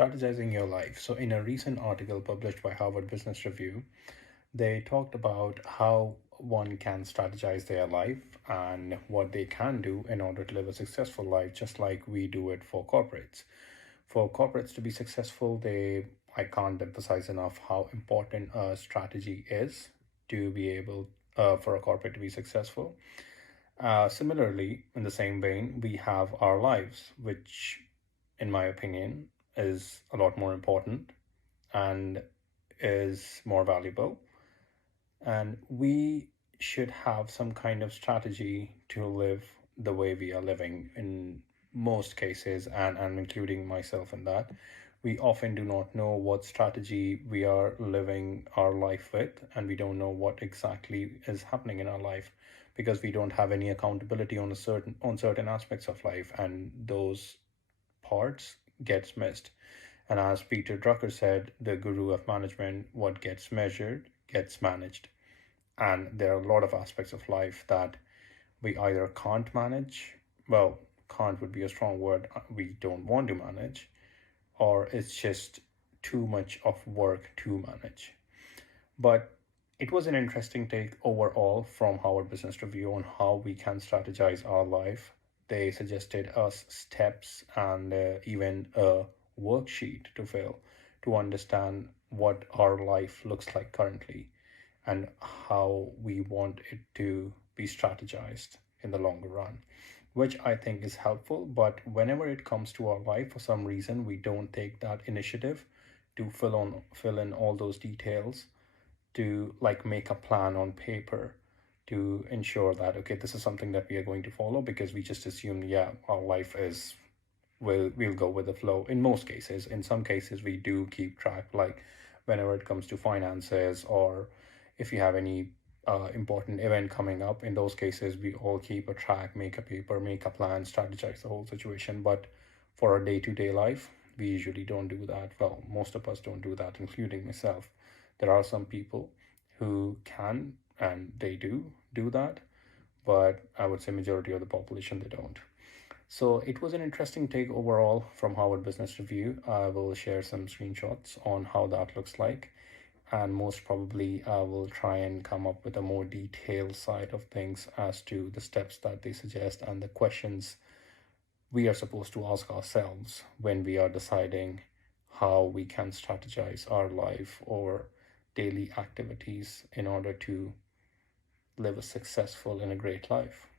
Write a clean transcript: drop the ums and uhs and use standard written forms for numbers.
strategizing your life. So, in a recent article published by Harvard Business Review, they talked about how one can strategize their life and what they can do in order to live a successful life, just like we do it for corporates. For corporates to be successful, I can't emphasize enough how important a strategy is to be able for a corporate to be successful. Similarly, in the same vein, we have our lives, which, in my opinion, is a lot more important and is more valuable. And we should have some kind of strategy to live the way we are living in most cases, and including myself in that. We often do not know what strategy we are living our life with, and we don't know what exactly is happening in our life because we don't have any accountability on certain aspects of life, and those parts gets missed. And as Peter Drucker said, the guru of management, what gets measured gets managed. And there are a lot of aspects of life that we either can't manage, well, can't would be a strong word, we don't want to manage, or it's just too much of work to manage. But it was an interesting take overall from Harvard Business Review on how we can strategize our life. They suggested us steps and even a worksheet to fill to understand what our life looks like currently and how we want it to be strategized in the longer run, which I think is helpful. But whenever it comes to our life, for some reason, we don't take that initiative to fill in all those details, to like make a plan on paper to ensure that okay, this is something that we are going to follow, because we just assume, yeah, our life is, we'll go with the flow in most cases. In some cases we do keep track, like whenever it comes to finances, or if you have any important event coming up, in those cases we all keep a track, make a paper, make a plan, strategize the whole situation. But for our day-to-day life, we usually don't do that. Well, most of us don't do that, including myself. There are some people who can, and they do that, but I would say majority of the population, they don't. So it was an interesting take overall from Harvard Business Review. I will share some screenshots on how that looks like. And most probably, I will try and come up with a more detailed side of things as to the steps that they suggest and the questions we are supposed to ask ourselves when we are deciding how we can strategize our life or daily activities in order to live a successful and a great life.